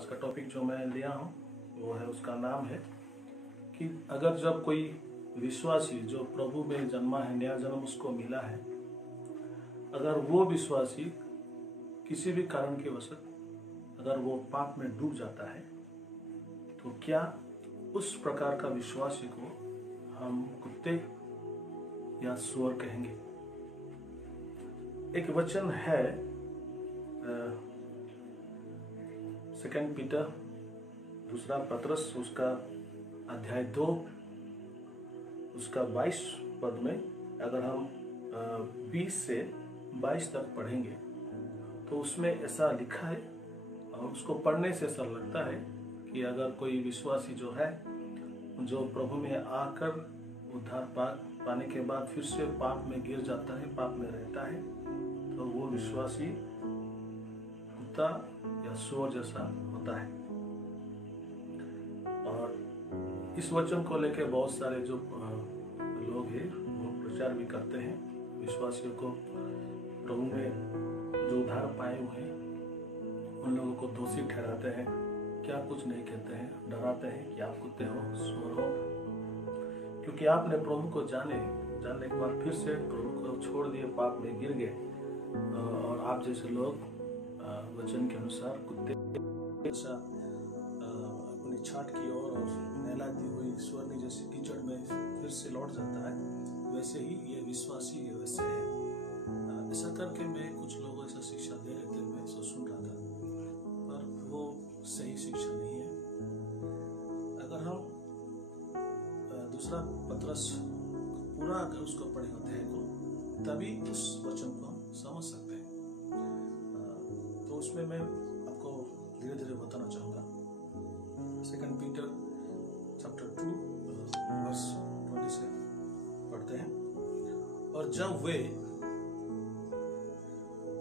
आज का टॉपिक जो मैं लिया हूँ वो है, उसका नाम है कि अगर जब कोई विश्वासी जो प्रभु में जन्मा है, नया जन्म उसको मिला है, अगर वो विश्वासी किसी भी कारण के वशत अगर वो पाप में डूब जाता है, तो क्या उस प्रकार का विश्वासी को हम कुत्ते या सुअर कहेंगे? एक वचन है 2 पीटर दूसरा पत्रस उसका अध्याय 2 उसका 22 पद में अगर हम 20 से 22 तक पढ़ेंगे तो उसमें ऐसा लिखा है, और उसको पढ़ने से ऐसा लगता है कि अगर कोई विश्वासी जो है, जो प्रभु में आकर उद्धार पाने के बाद फिर से पाप में गिर जाता है, पाप में रहता है, तो वो विश्वासी कुत्ता या सुअर जैसा होता है। और इस वचन को लेकर बहुत सारे जो लोग हैं वो प्रचार भी करते हैं, विश्वासियों को प्रभु में जो उद्धार पाए हुए हैं उन लोगों को दोषी ठहराते हैं, क्या कुछ नहीं कहते हैं, डराते हैं कि आप कुत्ते हो, सुअर हो, क्योंकि आपने प्रभु को जानने के बाद फिर से प्रभु को छोड़ दिए, पाप में गिर गए, और आप जैसे लोग वचन के अनुसार कुत्ते जैसा अपनी छाट की ओर और नहलाती हुई स्वर्ण जैसे कीचड़ में फिर से लौट जाता है, वैसे ही ये विश्वासी वैसे है। ऐसा करके मैं कुछ लोगों ऐसा शिक्षा दे रहे थे, मैं ऐसा सुन रहा था, पर वो सही शिक्षा नहीं है। अगर हम दूसरा पत्रस पूरा अगर उसको पढ़े अध्याय को, तभी उस वचन को हम समझ सकते हैं। तो उसमें मैं आपको धीरे धीरे बताना चाहूँगा। 2 पीटर चैप्टर 2 वर्स 20 से पढ़ते हैं। और जब वे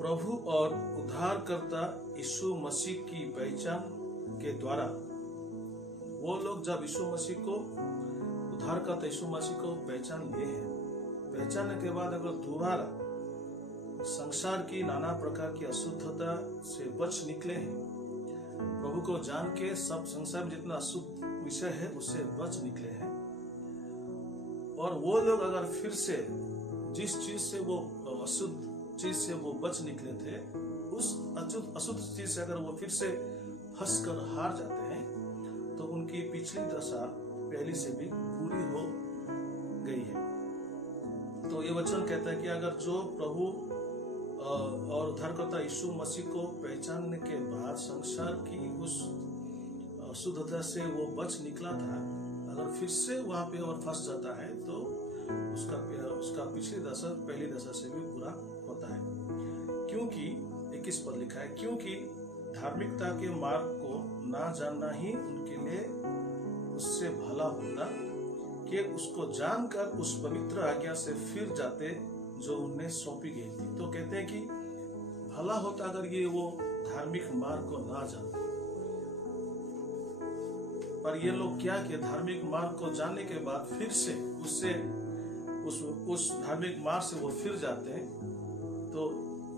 प्रभु और उद्धारकर्ता यीशु मसीह की पहचान के द्वारा, वो लोग जब यीशु मसीह को, उद्धारकर्ता यीशु मसीह को पहचान लिए हैं, पहचानने के बाद अगर दोबारा संसार की नाना प्रकार की अशुद्धता से बच निकले हैं, प्रभु को जान के सब संसार में जितना अशुद्ध विषय है उससे बच निकले हैं, और वो लोग अगर फिर से जिस चीज से वो अशुद्ध चीज से वो बच निकले थे, उस अशुद्ध चीज से अगर वो फिर से फंस कर हार जाते हैं, तो उनकी पिछली दशा पहली से भी बुरी हो गई है। तो ये वचन कहता है कि अगर जो प्रभु और उद्धारकर्ता यीशु मसीह को पहचानने के बाद संसार की उस अशुद्धता से वो बच निकला था, अगर फिर से वहां पे और फंस जाता है, तो उसका पिछली दशा पहली दशा से भी बुरा होता है। क्योंकि 21 पद लिखा है, क्योंकि धार्मिकता के मार्ग को ना जानना ही उनके लिए उससे भला होता कि उसको जानकर उस पवित्र आज्ञा से फिर जाते जो उन्हें सौंपी गई थी। तो कहते हैं कि भला होता अगर ये वो धार्मिक मार्ग को ना जानते, पर ये लोग क्या किए, धार्मिक मार्ग को जानने के बाद फिर से उस धार्मिक मार्ग से वो फिर जाते हैं, तो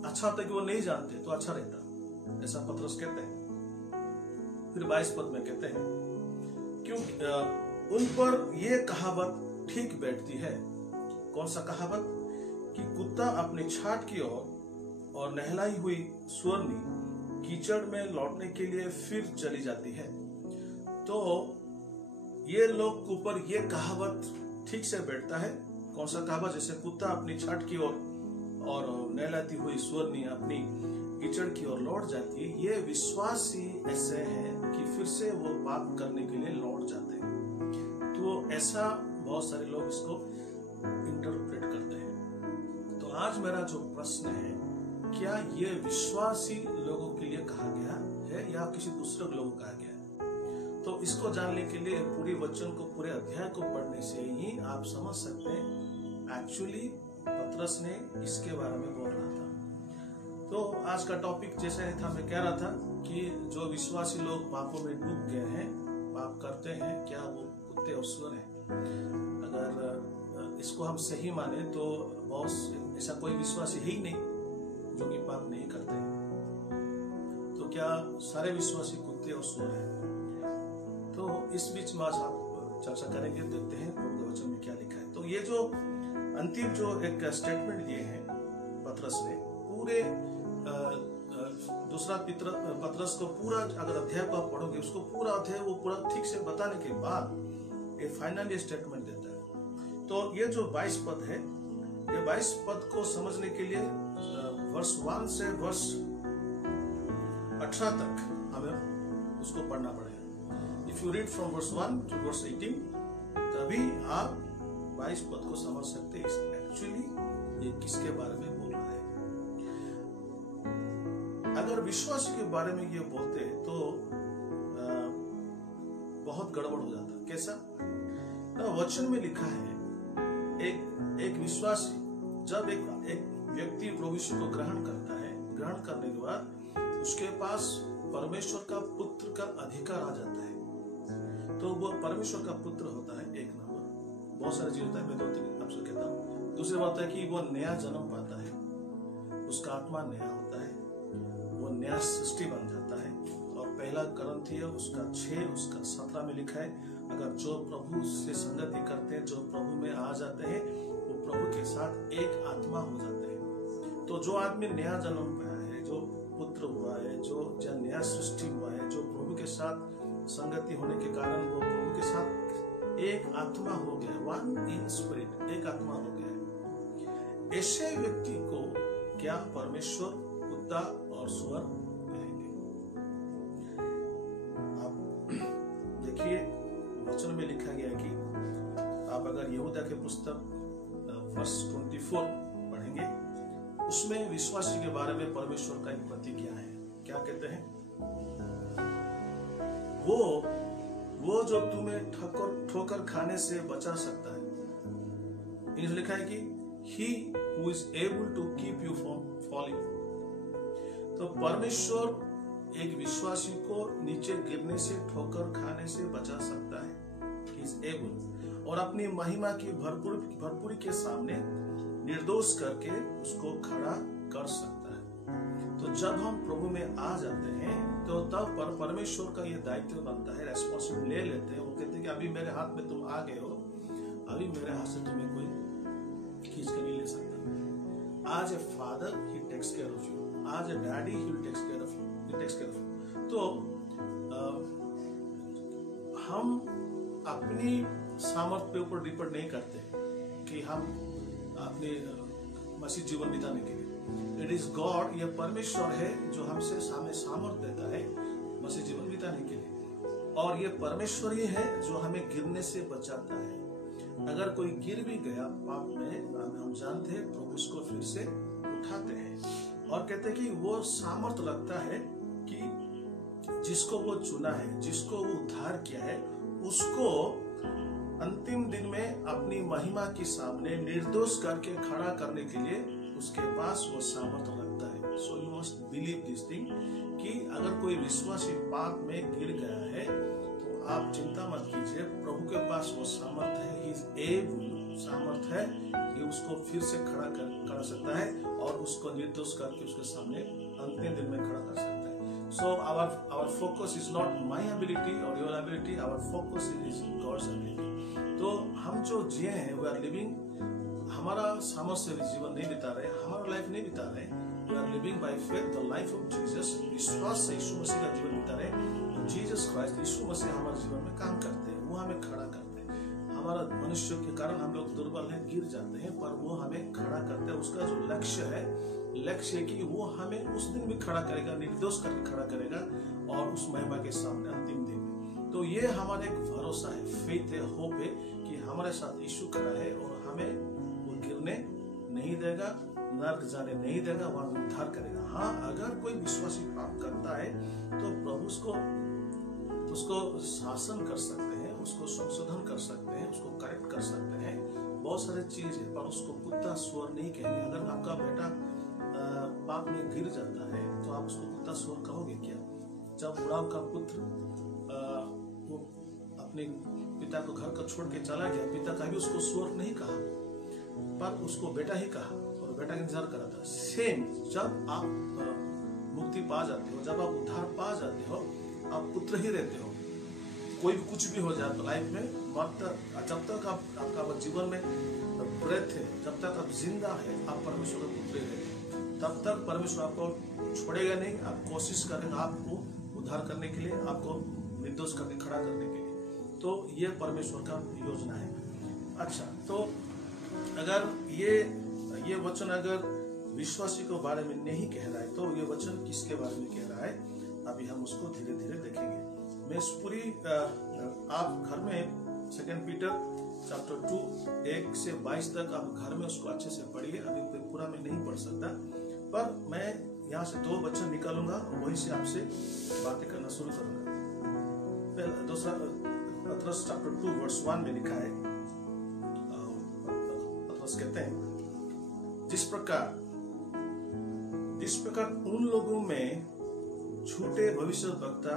अच्छा होता कि वो नहीं जानते तो अच्छा रहता, ऐसा पत्रस कहते हैं। फिर 22 पद में कहते हैं, क्योंकि उन पर ये कहावत ठीक बैठती है। कौन सा कहावत? कि कुत्ता अपनी छाट की ओर और नहलाई हुई सुअरनी कीचड़ में लौटने के लिए फिर चली जाती है। तो ये लोग के ऊपर ये कहावत ठीक से बैठता है। कौन सा कहावत? जैसे कुत्ता अपनी छाट की ओर और नहलाती हुई सुअरनी अपनी कीचड़ की ओर लौट जाती है। ये विश्वासी ऐसे हैं कि फिर से वो पाप करने के लिए लौट जाते हैं। तो ऐसा बहुत सारे लोग इसको इंटरप्रेट करते हैं। तो आज मेरा जो प्रश्न है, क्या ये विश्वासी लोगों के लिए कहा गया है या किसी दूसरे लोगों को कहा गया है? तो इसको जानने के लिए पूरी वचन को, पूरे अध्याय को पढ़ने से ही आप समझ सकते हैं एक्चुअली पत्रस ने इसके बारे में बोल रहा था। तो आज का टॉपिक जैसे था, मैं कह रहा था कि जो विश्वासी लोग पापों में डूब गए हैं, पाप करते हैं, क्या वो कुत्ते और सुअर हैं? अगर इसको हम सही माने तो बहुत ऐसा कोई विश्वासी ही नहीं जो कि पाप नहीं करते। तो क्या सारे विश्वासी कुत्ते और सुअर हैं? तो इस बीच में आज आप चर्चा करेंगे, देखते हैं प्रभु के वचन में क्या लिखा है। तो ये जो अंतिम जो एक स्टेटमेंट दिए हैं पतरस ने, पूरे दूसरा पतरस को पूरा अगर अध्याय को आप पढ़ोगे, उसको पूरा अध्याय वो पूरा ठीक से बताने के बाद ये फाइनली स्टेटमेंट देता है। तो ये जो 22 पद है, ये 22 पद को समझने के लिए वर्ष 1 से वर्ष 18 तक हमें उसको पढ़ना पड़ेगा। If you read from verse 1 to verse 18, तभी आप 22 पद को समझ सकते हैं एक्चुअली ये किसके बारे में बोल रहा है। अगर विश्वासी के बारे में ये बोलते तो बहुत गड़बड़ हो जाता। कैसा? तो वचन में लिखा है एक विश्वासी जब एक व्यक्ति प्रभु यीशु को ग्रहण करता है, ग्रहण करने के बाद उसके पास परमेश्वर का पुत्र का अधिकार आ जाता है। तो वो परमेश्वर का पुत्र होता है, एक नंबर। बहुत सारी चीज होता है, मैं 2-3 आपसे कहता हूँ। दूसरी बात है कि वो नया जन्म पाता है, उसका आत्मा नया होता है, वो नया सृष्टि बन जाता है। और पहला करंथिया उसका 6 उसका 17 में लिखा है, अगर जो प्रभु से संगति करते हैं, जो प्रभु में आ जाते हैं, वो प्रभु के साथ एक आत्मा हो जाते हैं। तो जो आदमी नया जन्म पाया है, जो पुत्र हुआ है, जो नया सृष्टि हुआ है, जो प्रभु के साथ संगति होने के कारण वो प्रभु के साथ एक आत्मा हो गया, वन इन स्पिरिट, एक आत्मा हो गया है। ऐसे व्यक्ति को क्या परमेश्वर कुत्ता और सुअर कहेंगे? आप देखिए वचन में लिखा गया है कि आप अगर यहूदा के पुस्तक वर्ष 24 पढ़ेंगे, उसमें विश्वासी के बारे में परमेश्वर का एक प्रतिज्ञा है। क्या कहते हैं? वो जो तुम्हें ठोकर खाने से बचा सकता है। इंग्लिश लिखा है कि he who is able to keep you from falling। तो परमेश्वर एक विश्वासी को नीचे गिरने से, ठोकर खाने से बचा सकता है। he is able, और अपनी महिमा की भरपूरी के सामने निर्दोष करके उसको खड़ा कर सकता है। तो जब हम प्रभु में आ जाते हैं तो तब परमेश्वर का ये दायित्व बनता है, रेस्पॉन्सिबिलिटी ले लेते हैं। वो कहते हैं कि अभी मेरे हाथ में तुम आ गए हो, अभी मेरे हाथ से तुम्हें कोई खींच के नहीं ले सकता। As a father he takes care of you, as a daddy he will takes care of you, he takes care of you. तो हम अपनी सामर्थ्य पे ऊपर डिपेंड नहीं करते कि हम अपने मसीह जीवन बिताने के लिए। इट इज गॉड, यह परमेश्वर है जो हमसे हमें सामर्थ्य देता है मसीह जीवन बिताने के लिए। और ये परमेश्वर ही है जो हमें गिरने से बचाता है। अगर कोई गिर भी गया पाप में, हम जानते हैं प्रभु उसको फिर से उठाते हैं। और कहते हैं कि वो सामर्थ्य रखता है कि जिसको वो चुना है, जिसको वो उद्धार किया है, उसको अंतिम दिन में अपनी महिमा के सामने निर्दोष करके खड़ा करने के लिए उसके पास वो सामर्थ्य रखता है। So you must believe this thing कि अगर कोई विश्वासी पाप में गिर गया है तो आप चिंता मत कीजिए, प्रभु के पास वो सामर्थ्य है, ही इज एबल, सामर्थ्य है कि उसको फिर से खड़ा कर सकता है और उसको निर्दोष करके उसके सामने अंतिम दिन में खड़ा कर सकता है। So our focus is not my ability or your ability, our focus is God's ability। तो हम जो जिए हैं, we are living, हमारा सामर्थ्य से जीवन नहीं बिता रहे, हमारा लाइफ नहीं बिता रहे, we are living by faith the life of Jesus। विश्वास से यीशु मसीह का जीवन बिता रहे। जीसस क्राइस्ट, यीशु मसीह हमारे जीवन में काम करते हैं, वो हमें खड़ा करते हैं। हमारा मनुष्य के कारण हम लोग दुर्बल हैं, गिर जाते हैं, पर वो हमें खड़ा करते हैं। उसका जो लक्ष्य है कि वो हमें उस दिन भी खड़ा करेगा, निर्दोष करके खड़ा करेगा और उस महिमा के सामने अंतिम दिन में। तो ये हमारा एक भरोसा है, फेथ है, होप है कि हमारे साथ यीशु खड़ा है और हमें वो गिरने नहीं देगा, नर्क जाने नहीं देगा, वहां उद्धार करेगा। हाँ, अगर कोई विश्वासी पाप करता है तो प्रभु उसको शासन कर सकते हैं, उसको संशोधन कर सकते हैं, उसको करेक्ट कर सकते हैं, बहुत सारे चीज है, पर उसको कुत्ता सुअर नहीं कहेंगे। अगर आपका बेटा पाप में गिर जाता है तो आप उसको कुत्ता सुअर कहोगे क्या? जब बुढ़ाव का पुत्र वो अपने पिता को घर का छोड़ के चला गया, पिता का भी उसको सुअर नहीं कहा, पर उसको बेटा ही कहा और बेटा का इंतजार करा था। सेम जब आप मुक्ति पा जाते हो, जब आप उद्धार पा जाते हो, आप पुत्र ही रहते हो। कोई भी कुछ भी हो जाए तो लाइफ में जब तक आपका जीवन में ब्रेथ है, जब तक आप जिंदा है, आप परमेश्वर का पुत्र ही रहते हैं। तब तक परमेश्वर आपको छोड़ेगा नहीं, आप कोशिश करेंगे आपको उद्धार करने के लिए, आपको निर्दोष करके खड़ा करने के लिए। तो ये परमेश्वर का योजना है। अच्छा, तो अगर ये वचन अगर विश्वासी के बारे में नहीं कह रहा है, तो ये वचन किसके बारे में कह रहा है, अभी हम उसको धीरे धीरे देखेंगे। मैं इस पूरी आप घर में 2 पीटर चैप्टर 2 1 से 22 तक आप घर में उसको अच्छे से पढ़िए। अभी पूरा मैं नहीं पढ़ सकता, पर मैं यहाँ से 2 वचन निकालूंगा और वहीं से आपसे बातें करना शुरू करूंगा। दूसरा पतरस चैप्टर 2 वर्स 1 में लिखा है, पतरस कहते हैं, जिस प्रकार उन लोगों में झूठे भविष्यवक्ता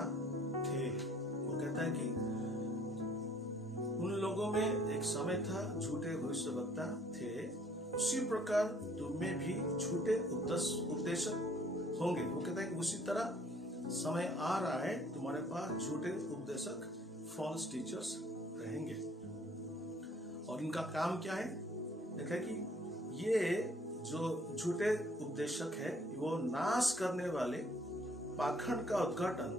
थे। वो कहता है कि उन लोगों में एक समय था झूठे भविष्यवक्ता थे, उसी प्रकार तुम्हें भी झूठे उपदेशक होंगे। वो कहता है कि उसी तरह समय आ रहा है, तुम्हारे पास झूठे उपदेशक फॉल्स टीचर्स रहेंगे। और इनका काम क्या है? देखा कि ये जो झूठे उपदेशक है, वो नाश करने वाले पाखंड का उद्घाटन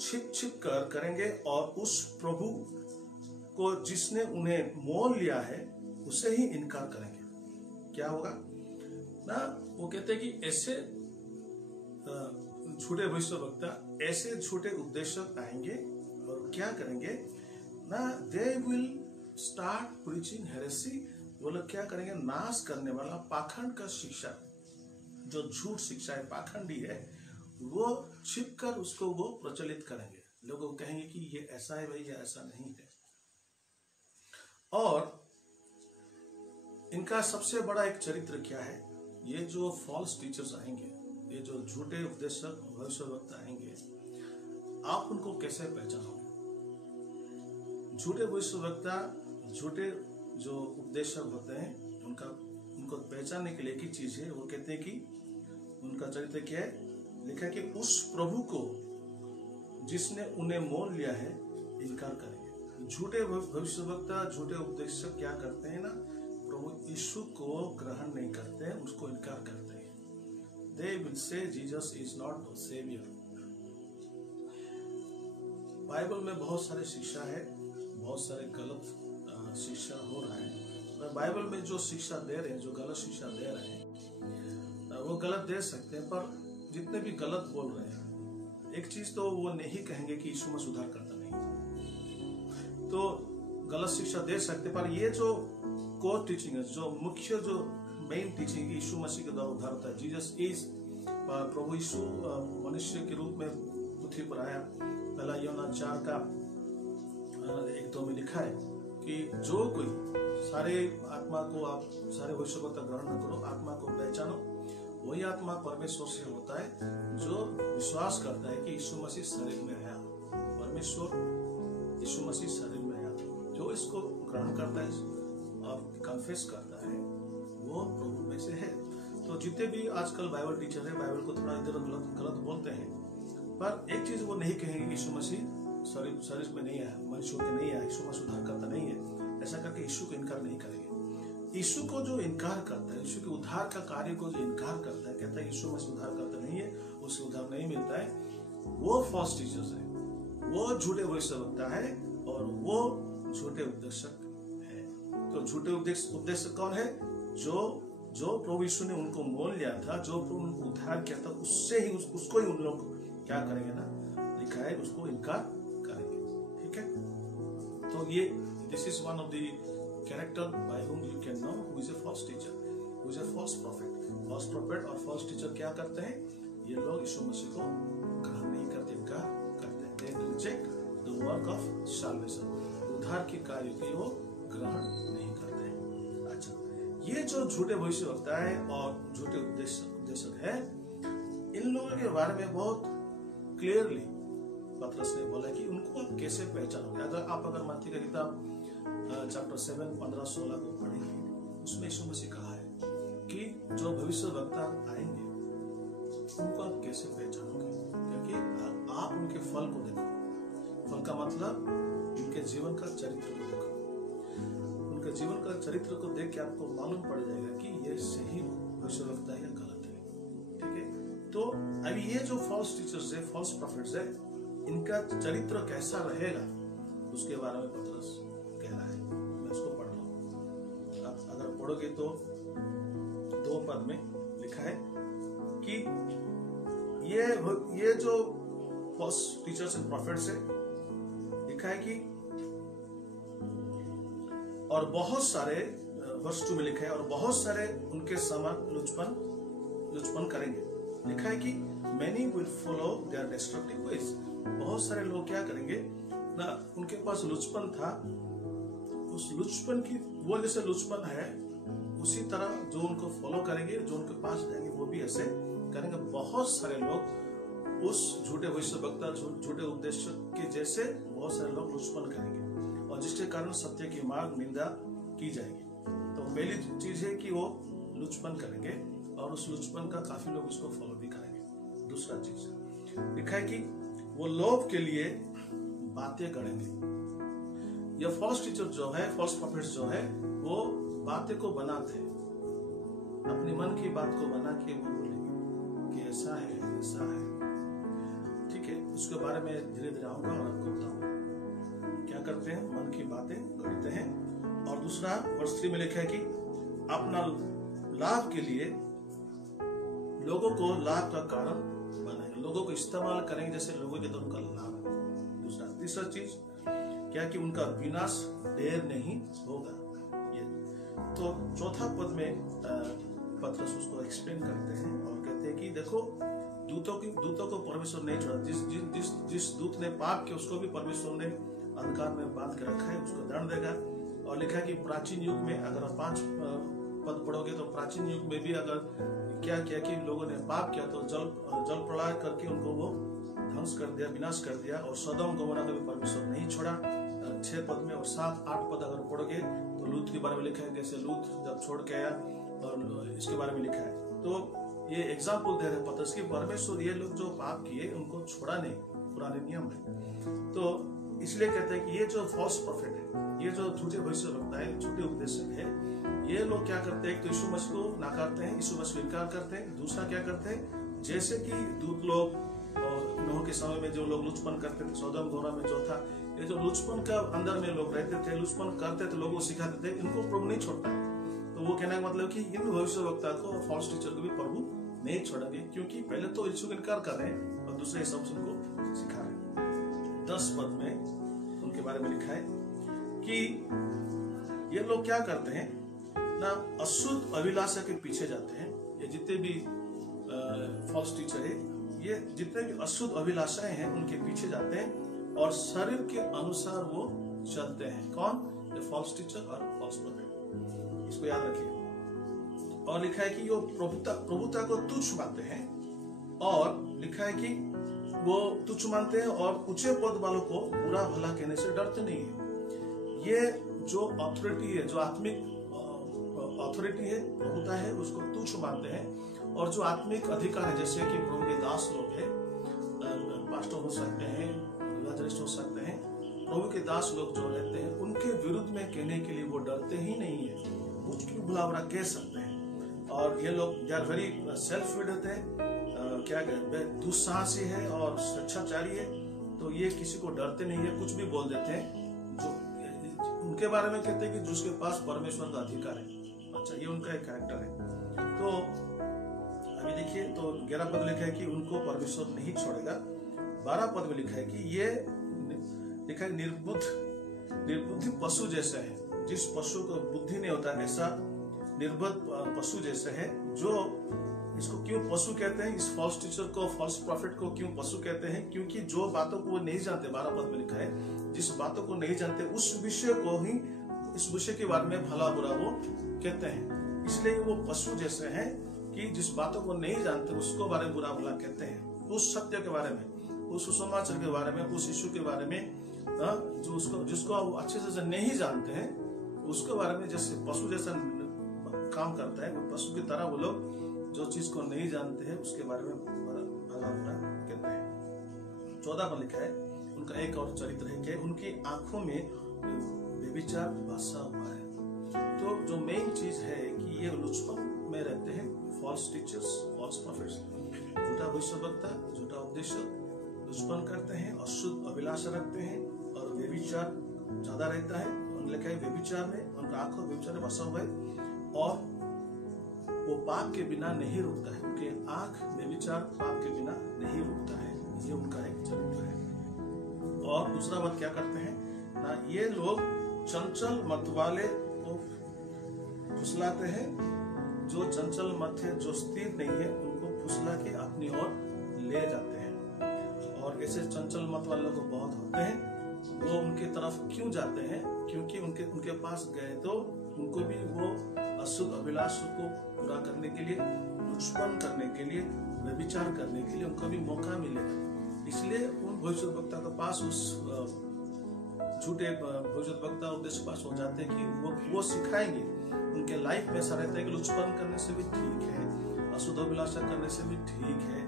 छिप छिप कर करेंगे और उस प्रभु को जिसने उन्हें मोल लिया है उसे ही इनकार करेंगे। क्या होगा ना? वो कहते हैं कि ऐसे झूठे भविष्यवक्ता, ऐसे झूठे उपदेशक आएंगे और क्या करेंगे ना? They will start preaching heresy. वो लोग क्या करेंगे? नाश करने वाला पाखंड का शिक्षा, जो झूठ शिक्षा है, पाखंडी है, वो छिपकर उसको वो प्रचलित करेंगे। लोग कहेंगे कि ये ऐसा है भाई, ये ऐसा नहीं है। और इनका सबसे बड़ा एक चरित्र क्या है? ये जो फॉल्स टीचर्स आएंगे, ये जो झूठे उपदेशक भविष्यवक्ता आएंगे, आप उनको कैसे पहचानोगे? झूठे भविष्यवक्ता, झूठे जो उपदेशक होते हैं, उनको पहचानने के लिए एक ही चीज है। वो कहते हैं कि उनका चरित्र क्या है? लिखा कि उस प्रभु को जिसने उन्हें मोल लिया है इनकार करेंगे। झूठे भविष्यवक्ता, झूठे उपदेशक क्या करते हैं ना? प्रभु यीशु को ग्रहण नहीं करते हैं, उसको इनकार करते हैं। They will say Jesus is not the savior। Bible में बहुत सारे शिक्षा है, बहुत सारे गलत शिक्षा हो रहा है। बाइबल में जो शिक्षा दे रहे हैं, जो गलत शिक्षा दे रहे हैं, वो गलत दे सकते हैं, पर जितने भी गलत बोल रहे हैं, एक चीज तो वो नहीं कहेंगे कि यीशु में सुधार करता नहीं। तो गलत शिक्षा दे सकते, पर ये जो कोर टीचिंग है, जो मुख्य जो मेन टीचिंग यीशु मसीह के द्वारा उद्धार होता है, जीसस इज, प्रभु यीशु मनुष्य के रूप में पृथ्वी पर आया। पहला यूहन्ना 4 का 1-2 में लिखा है कि जो कोई सारे आत्मा को, आप सारे भविष्यवक्ता ग्रहण न करो, आत्मा को पहचानो, वही आत्मा परमेश्वर से होता है जो विश्वास करता है कि यीशु मसीह शरीर में आया। परमेश्वर यीशु मसीह शरीर में आया, जो इसको ग्रहण करता है और कन्फेस करता है, वो प्रभु में से है। तो जितने भी आजकल बाइबल टीचर है, बाइबल को थोड़ा इधर गलत बोलते हैं, पर एक चीज वो नहीं कहेंगे यीशु मसीह शरीर में नहीं आया, मनुष्य के नहीं आया, यीशु मसीह उद्धार करता नहीं है। ऐसा करके यीशु को इनकार नहीं करेंगे। यीशु को जो इनकार करता है, यीशु के उद्धार का कार्य को जो इनकार करता है, कहता है यीशु मसीह उद्धार करता नहीं है, उससे उद्धार नहीं मिलता है, वो फॉल्स टीचर्स है, वो झूठे भविष्यवक्ता है और वो झूठे उपदेशक है। तो झूठे उपदेशक कौन है? जो प्रभु यीशु ने उनको मोल लिया था, जो प्रभु उनको उद्धार किया था, उससे ही उसको ही उन लोग क्या करेंगे ना? लिखा है उसको इनकार करेंगे। ठीक है, तो ये this is one of the character bye whom you can know who is a false teacher, who is a false prophet। false prophet और false teacher क्या करते हैं? ये लोग यीशु मसीह को ग्रहण नहीं करते, इनकार करते हैं। They reject the work of salvation। उद्धार के कार्य की वो ग्रहण नहीं करते हैं। अच्छा, ये जो झूठे भविष्यवक्ता है और झूठे उपदेशक है, इन लोगों के बारे में बहुत क्लियरली पतरस ने बोला कि उनको आप कैसे पहचानोगे। अगर मत्ती का किताब चैप्टर 7 15-16 को पढ़ेंगे, उसमें यीशु मसीह कहा है कि जो भविष्यवक्ता आएंगे उनको आप कैसे पहचानोगे? क्योंकि आप उनके फल को देखो। फल का मतलब उनके जीवन का चरित्र को देखो। उनके जीवन का चरित्र को देख के आपको मालूम पड़ जाएगा कि ये सही भविष्यवक्ता है या गलत है। ठीक है, तो अभी ये जो फॉल्स टीचर्स है, फॉल्स प्रॉफिट्स है, इनका चरित्र कैसा रहेगा उसके बारे में पतरस कह रहा है। मैं उसको पढ़ रहा हूँ, आप अगर पढ़ोगे तो 2 पद में लिखा है कि ये जो फॉल्स टीचर्स एंड प्रॉफिट्स है, लिखा है कि और बहुत सारे, वर्ष 2 में लिखा है, और बहुत सारे उनके समान लुचपन करेंगे। लिखा है कि many will follow their destructive ways। बहुत सारे लोग क्या करेंगे ना, उनके पास लुचपन था, उस लुचपन की, वो जैसे लुचपन है उसी तरह जो उनको फॉलो करेंगे, जो उनके पास जाएंगे वो भी ऐसे करेंगे। बहुत सारे लोग उस झूठे भविष्यवक्ता, झूठे उपदेश के जैसे बहुत सारे लोग लुचपन करेंगे, और जिसके कारण सत्य की मार्ग निंदा की जाएगी। तो पहली चीज है कि वो लुचपन करेंगे, और उस लुचपन का काफी लोग उसको फॉलो भी करेंगे। दूसरा चीज लिखा है कि वो लोभ के लिए बातें करेंगे। ये फॉल्स टीचर जो है, फॉल्स प्रॉफिट्स जो है, वो बातें को बनाते हैं, अपने मन की बात को बना के वो बोलेंगे कि ऐसा है, ऐसा है। ठीक है, उसके बारे में धीरे धीरे आऊंगा और आपको बताऊंगा क्या करते हैं, मन की बातें करते हैं। और दूसरा वर्ष 3 में लिखा है कि अपना लाभ के लिए लोगों को लाभ का कारण बनाएंगे, लोगों को इस्तेमाल करेंगे जैसे लोगों के तो उनका लाभ। दूसरा, तीसरा चीज क्या कि उनका विनाश देर नहीं होगा। ये तो चौथा पद में पतरस उसको एक्सप्लेन करते हैं और कहते हैं कि देखो, दूतों को परमेश्वर नहीं छोड़ा। जिस दूत ने पाप किया उसको भी परमेश्वर ने अंधकार में बांध के रखा है, उसको दंड देगा। और लिखा है कि प्राचीन युग में, अगर आप 5 पद पढ़ोगे तो प्राचीन युग में भी अगर क्या किया कि लोगों ने पाप किया तो जल प्रलय करके उनको वो ध्वंस कर दिया, विनाश कर दिया। और सदोम गोमोरा को भी परमेश्वर नहीं छोड़ा 6 पद में। और 7-8 पद अगर पढ़ोगे तो लूत के बारे में लिखा है, जैसे लूत जब छोड़ के आया, और इसके बारे में लिखा है। तो ये एग्जाम्पल दे रहे पतरस की, परमेश्वर ये लोग जो पाप किए उनको छोड़ा नहीं पुराने नियम में। तो इसलिए कहते हैं कि ये जो फॉल्स प्रॉफिट है, ये जो झूठे भविष्यवक्ता है, झूठे उपदेशक है, ये लोग क्या करते हैं, तो यीशु मसीह को नकारते हैं, यीशु मसीह को इनकार करते हैं। दूसरा क्या करते हैं, जैसे कि दूत लोग नूह के समय में जो लोग लुचपन करते थे, सदोम गोमोरा में जो था, ये जो लुचपन का अंदर में लोग रहते थे, लुचपन करते थे, लोगों को सिखाते थे, इनको प्रभु नहीं छोड़ता है। तो वो कहने का मतलब कि इन भविष्यवक्ता को, फॉल्स टीचर को भी प्रभु नहीं छोड़ेंगे, क्योंकि पहले तो यीशु को इनकार कर रहे हैं और दूसरे सब उनको सिखा रहे हैं। 10 पद में उनके बारे में लिखा है कि ये लोग क्या करते हैं ना, अशुद्ध अभिलाषा के पीछे जाते हैं। ये जितने भी फॉल्स टीचर है, ये जितने भी अशुद्ध अभिलाषाएं हैं उनके पीछे जाते हैं और शरीर के अनुसार वो चलते हैं। कौन? ये फॉल्स टीचर और फॉल्स प्रॉफिट, इसको याद रखिए। और लिखा है कि वो प्रभुता को तुच्छ मानते हैं, और लिखा है कि वो तुच्छ मानते हैं और ऊंचे पद वालों को बुरा भला कहने से डरते नहीं है। ये जो अथॉरिटी है, जो आत्मिक अथॉरिटी है, प्रभुता है, उसको तुच्छ मानते हैं। और जो आत्मिक अधिकार है, जैसे कि प्रभु के दास लोग हैं, पास्टर हो सकते हैं, इवांजेलिस्ट हो सकते हैं, प्रभु के दास लोग जो रहते हैं, उनके विरुद्ध में कहने के लिए वो डरते ही नहीं है, कुछ भी बुरा बुरा कह सकते हैं। और ये लोग they are very self feed होते हैं, क्या कहते हैं, दुस्साहसी है और स्वेच्छाचारी है। तो ये किसी को डरते नहीं है, कुछ भी बोल देते हैं। जो उनके बारे में कहते हैं कि जिसके पास परमेश्वर का अधिकार है। अच्छा, ये उनका एक कैरेक्टर है। तो अभी देखिए, तो 11 पद लिखा है कि उनको परमेश्वर नहीं छोड़ेगा। 12 पद में लिखा है कि ये लिखा है निर्बुद्धि पशु जैसे है। जिस पशु को बुद्धि नहीं होता, ऐसा निर्बुद्ध पशु जैसे है। जो इसको क्यों पशु कहते हैं, इस फॉल्स टीचर को, फॉल्स प्रॉफिट को क्यों पशु कहते हैं? क्योंकि जो बातों को वो नहीं जानते, 12 पद में लिखा है, जिस बातों को नहीं जानते उस विषय को ही, इस विषय के बारे में भला बुरा वो कहते हैं। इसलिए वो पशु जैसे हैं कि जिस बातों को नहीं जानते उसको बारे में बुरा भला कहते हैं। उस सत्य के बारे में, उस सुसमाचार के बारे में, उस यीशु के बारे में, जो जिसको अच्छे से नहीं जानते हैं, उसके बारे में जैसे पशु जैसा काम करता है, वो पशु की तरह वो लोग जो चीज को नहीं जानते हैं उसके बारे में भला बुरा कहते हैं। 14 पर लिखा है, उनका एक और चरित्र है कि उनकी आंखों में व्यभिचार बसा हुआ है। तो जो मेन चीज है कि ये लुचपन में रहते हैं, फॉल्स टीचर्स, फॉल्स प्रॉफिट्स, झूठा भविष्यवक्ता, झूठा उपदेशक, लुचपन करते हैं, अशुद्ध अभिलाषा रखते हैं और व्यभिचार ज्यादा रहता है। उन्होंने लिखा है व्यभिचार में, उनका आंखों में व्यभिचार बसा हुआ है और वो पाप के बिना नहीं रुकता है। उनके आंख व्यभिचार पाप के बिना नहीं रुकता है। ये उनका एक चरित्र है। और दूसरा बात क्या करते हैं ना, ये लोग चंचल मत वाले को फुसलाते हैं। जो चंचल मत है, जो स्थिर नहीं है, उनको फुसला के अपनी ओर ले जाते हैं। और ऐसे चंचल मत वाले लोग बहुत होते हैं। वो उनकी तरफ क्यों जाते हैं? क्योंकि उनके पास गए तो उनको भी वो अशुद्ध अभिलाष को पूरा करने के लिए, लुचपन करने के लिए, व्यभिचार करने के लिए उनको भी मौका मिलेगा। इसलिए उन भविष्यवक्ता के पास, उस झूठे भविष्यवक्ता उपदेश के पास हो जाते हैं कि वो सिखाएंगे। उनके लाइफ में ऐसा रहता है कि लुचपन करने से भी ठीक है, अशुद्ध अभिलाषा करने से भी ठीक है,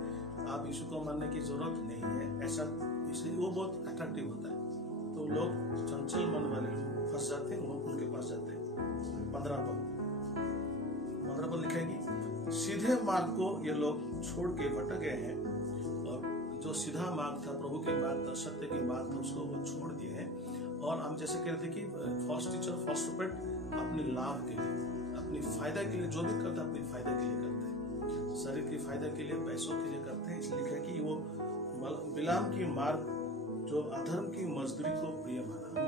आप यीशु को मानने की जरूरत नहीं है, ऐसा। इसलिए वो बहुत अट्रैक्टिव होता है। तो लोग चंचल मन वाले लोग फंस जाते हैं, उनके पास जाते हैं। 15 पर लिखेंगे, सीधे मार्ग को ये लोग छोड़ के भटक गए हैं और जो सीधा मार्ग था, प्रभु के मार्ग था, सत्य के मार्ग था, उसको वो छोड़ दिए हैं। और हम जैसे कहते हैं कि फॉल्स टीचर, फॉल्स प्रॉफिट अपने लाभ के लिए, अपनी फायदा के लिए जो भी करते हैं, अपने फायदा के लिए करते हैं, शरीर के फायदा के लिए, पैसों के लिए करते हैं। इसलिए लिखा है कि वो बिलाम की मार्ग, जो अधर्म की मजदूरी को प्रिय माना।